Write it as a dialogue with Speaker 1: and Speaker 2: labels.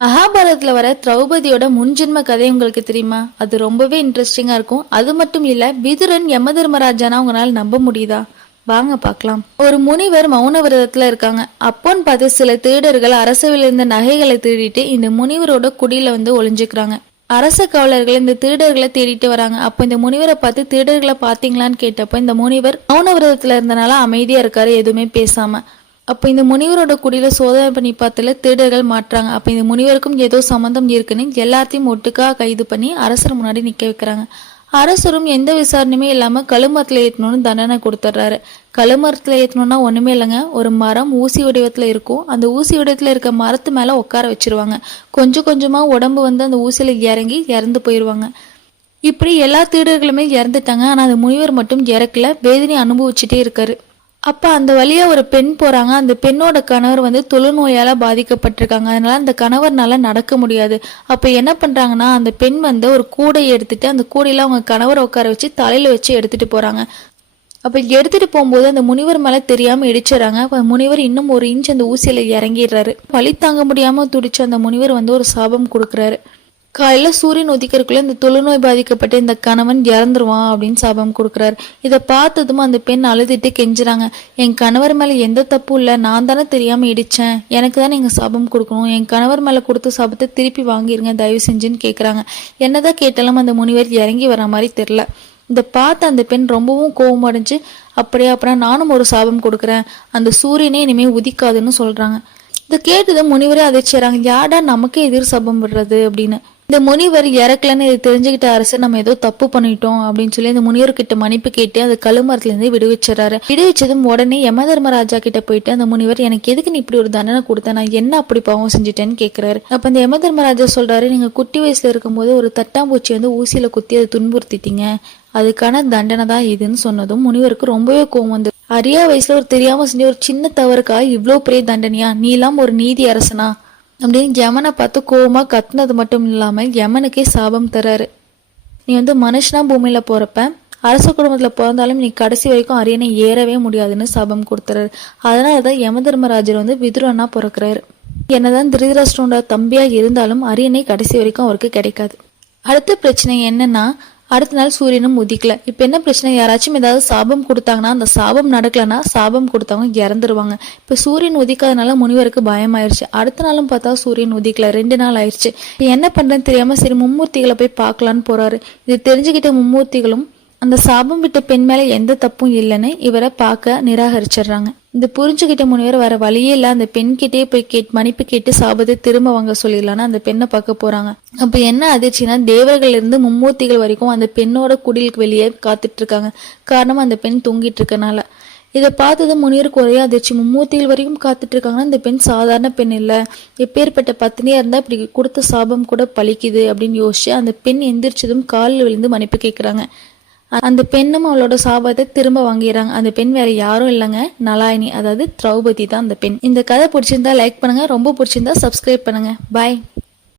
Speaker 1: மகாபாரதத்தில் வர திரௌபதியோட முன்ஜென்ம கதை உங்களுக்கு தெரியுமா? அது ரொம்பவே இன்ட்ரெஸ்டிங்கா இருக்கும். அது மட்டும் இல்ல விதுரன் யம தர்மராஜானா உங்களால நம்ப முடியுதா? வாங்க பார்க்கலாம். ஒரு முனிவர் மௌன விரதத்துல இருக்காங்க. அப்போன்னு பார்த்து சில திருடர்கள் அரசவையில் இருந்த நகைகளை திருடிட்டு இந்த முனிவரோட குடியில வந்து ஒளிஞ்சுக்கிறாங்க. அரச காவலர்கள் இந்த திருடர்களை தேடிட்டு வராங்க. அப்போ இந்த முனிவரை பார்த்து திருடர்களை பாத்தீங்களான்னு கேட்டப்போ இந்த முனிவர் மௌன விரதத்துல இருந்தனால அமைதியா இருக்காரு எதுவுமே பேசாம. அப்போ இந்த முனிவரோட குடியில் சோதனை பண்ணி பார்த்ததுல திருடர்கள் மாட்டுறாங்க அப்போ இந்த முனிவருக்கும் ஏதோ சம்மந்தம் இருக்குன்னு எல்லாத்தையும் ஒட்டுக்காக கைது பண்ணி அரசர் முன்னாடி நிற்க வைக்கிறாங்க. அரசரும் எந்த விசாரணையுமே இல்லாமல் கழுமரத்தில் ஏற்றணும்னு தண்டனை கொடுத்துட்றாரு. கழுமரத்தில் ஏற்றணும்னா ஒன்றுமே இல்லைங்க. ஒரு மரம் ஊசி வடிவத்தில் இருக்கும். அந்த ஊசி வடிவத்தில் இருக்க மரத்து மேலே உட்கார வச்சிருவாங்க. கொஞ்சம் கொஞ்சமாக உடம்பு வந்து அந்த ஊசியில் இறங்கி இறந்து போயிடுவாங்க இப்படி எல்லா திருடர்களுமே இறந்துட்டாங்க. ஆனால் அந்த முனிவர் மட்டும் இறக்கல. வேதனை அனுபவிச்சுட்டே இருக்காரு. அப்போ அந்த வழியாக ஒரு பெண் போகிறாங்க அந்த பெண்ணோட கணவர் வந்து தொழுநோயால் பாதிக்கப்பட்டிருக்காங்க. அதனால் அந்த கணவர்னால நடக்க முடியாது. அப்போ என்ன பண்ணுறாங்கன்னா அந்த பெண் வந்து ஒரு கூடையை எடுத்துகிட்டு அந்த கூடையில் அவங்க கணவரை உட்கார வச்சு தலையில் வச்சு எடுத்துகிட்டு போகிறாங்க அப்போ எடுத்துகிட்டு போகும்போது அந்த முனிவர் மேலே தெரியாமல் இடிச்சிடறாங்க. அப்போ முனிவர் இன்னும் ஒரு இன்ச் அந்த ஊசியில் இறங்கிடுறாரு. வழி தாங்க முடியாமல் துடிச்சு அந்த முனிவர் வந்து ஒரு சாபம் கொடுக்குறாரு. காலையில் சூரியன் உதிக்கிறதுக்குள்ளே இந்த தொழுநோய் பாதிக்கப்பட்ட இந்த கணவன் இறந்துருவான் அப்படின்னு சாபம் கொடுக்குறாரு. இதை பார்த்ததும் அந்த பெண் அழுதுட்டு கெஞ்சுறாங்க. என் கணவர் மேலே எந்த தப்பும் இல்லை நான் தானே தெரியாமல் இடித்தேன் எனக்கு தானே நீங்கள் சாபம் கொடுக்கணும். என் கணவர் மேலே கொடுத்த சாபத்தை திருப்பி வாங்கிருங்க தயவு செஞ்சுன்னு கேட்குறாங்க என்னதான் கேட்டாலும் அந்த முனிவர் இறங்கி வர மாதிரி தெரில இதை பார்த்த அந்த பெண் ரொம்பவும் கோபம் அடைஞ்சு அப்படியே அப்புறம் நானும் ஒரு சாபம் கொடுக்குறேன். அந்த சூரியனே இனிமேல் உதிக்காதுன்னு சொல்கிறாங்க இதை கேட்டதும் முனிவரே அதிர்ச்சிறாங்க யாடா நமக்கே எதிர் சாபம் விடுறது அப்படின்னு. இந்த முனிவர் இறக்கலன்னு இது தெரிஞ்சுக்கிட்ட அரசு நம்ம ஏதோ தப்பு பண்ணிட்டோம் அப்படின்னு சொல்லி இந்த முனிவர்கிட்ட மன்னிப்பு கேட்டு அந்த கழுமரத்துல இருந்து விடுவிச்சிடறாரு. விடுவிச்சதும் உடனே யம தர்மராஜா கிட்ட போயிட்டு அந்த முனிவர் எனக்கு எதுக்கு நீ இப்படி ஒரு தண்டனை கொடுத்த? நான் என்ன அப்படி பாவம் செஞ்சுட்டேன்னு கேக்குறாரு. அப்ப இந்த யம தர்மராஜா சொல்றாரு நீங்க குட்டி வயசுல இருக்கும்போது ஒரு தட்டாம்பூச்சி வந்து ஊசியில குத்தி அதை துன்புறுத்திட்டீங்க. அதுக்கான தண்டனை தான் இதுன்னு சொன்னதும் முனிவருக்கு ரொம்பவே கோவம் வந்து அரியா வயசுல ஒரு தெரியாம செஞ்ச ஒரு சின்ன தவறுக்காக இவ்வளவு பெரிய தண்டனையா? நீ எல்லாம் ஒரு நீதி அரசனா? அப்படின்னு யமனை பார்த்து கோவமாக கத்துனது மட்டும் இல்லாமல் யமனுக்கே சாபம் தராரு. நீ வந்து மனுஷனா பூமியில் போறப்ப அரச குடும்பத்தில் பிறந்தாலும் நீ கடைசி வரைக்கும் அரியணை ஏறவே முடியாதுன்னு சாபம் கொடுத்துறாரு. அதனாலதான் யம தர்மராஜர் வந்து விதுரனா பிறக்கிறாரு. என்னதான் திருதராஷ்டிரோட தம்பியாக இருந்தாலும் அரியணை கடைசி வரைக்கும் அவருக்கு கிடைக்காது. அடுத்த பிரச்சனை என்னன்னா அடுத்த நாள் சூரியனும் உதிக்கல. இப்போ என்ன பிரச்சனை? யாராச்சும் ஏதாவது சாபம் கொடுத்தாங்கன்னா அந்த சாபம் நடக்கலன்னா சாபம் கொடுத்தவங்க இறந்துருவாங்க. இப்போ சூரியன் உதிக்காதனால முனிவருக்கு பயமாயிருச்சு. அடுத்த நாளும் பார்த்தா சூரியன் உதிக்கல. ரெண்டு நாள் ஆயிடுச்சு இப்போ என்ன பண்ணுறேன்னு தெரியாமல் சரி மும்மூர்த்திகளை போய் பார்க்கலான்னு போறாரு. இது தெரிஞ்சுக்கிட்ட மும்மூர்த்திகளும் அந்த சாபம் விட்ட பெண் மேலே எந்த தப்பும் இல்லைன்னு இவரை பார்க்க நிராகரிச்சிடுறாங்க. இந்த புரிஞ்சுக்கிட்ட முனிவர் வர வழியே இல்லை. அந்த பெண்கிட்டே போய் கேட் மன்னிப்பு கேட்டு சாபத்தை திரும்ப வாங்க சொல்லிடலான்னு அந்த பெண்ணை பார்க்க போறாங்க. அப்ப என்ன அதிர்ச்சினா தேவர்கள் இருந்து மும்மூர்த்திகள் வரைக்கும் அந்த பெண்ணோட குடிலுக்கு வெளியே காத்துட்டு இருக்காங்க காரணம் அந்த பெண் தூங்கிட்டு இருக்கனால இதை பார்த்ததும் முனிவருக்கு ஒரே அதிர்ச்சி. மும்மூர்த்திகள் வரைக்கும் காத்துட்டு இருக்காங்கன்னா இந்த பெண் சாதாரண பெண் இல்லை. எப்பேற்பட்ட பத்தினியா இருந்தா இப்படி கொடுத்த சாபம் கூட பலிக்குது அப்படின்னு யோசிச்சு அந்த பெண் எந்திரிச்சதும் காலில் விழுந்து மன்னிப்பு கேட்கிறாங்க அந்த பெண்ணும் அவளோட சாபத்தை திரும்ப வாங்கிடுறாங்க. அந்த பெண் வேற யாரும் இல்லைங்க. நலாயினி அதாவது திரௌபதி தான் அந்த பெண். இந்த கதை பிடிச்சிருந்தா லைக் பண்ணுங்க. ரொம்ப பிடிச்சிருந்தா சப்ஸ்கிரைப் பண்ணுங்க. பாய்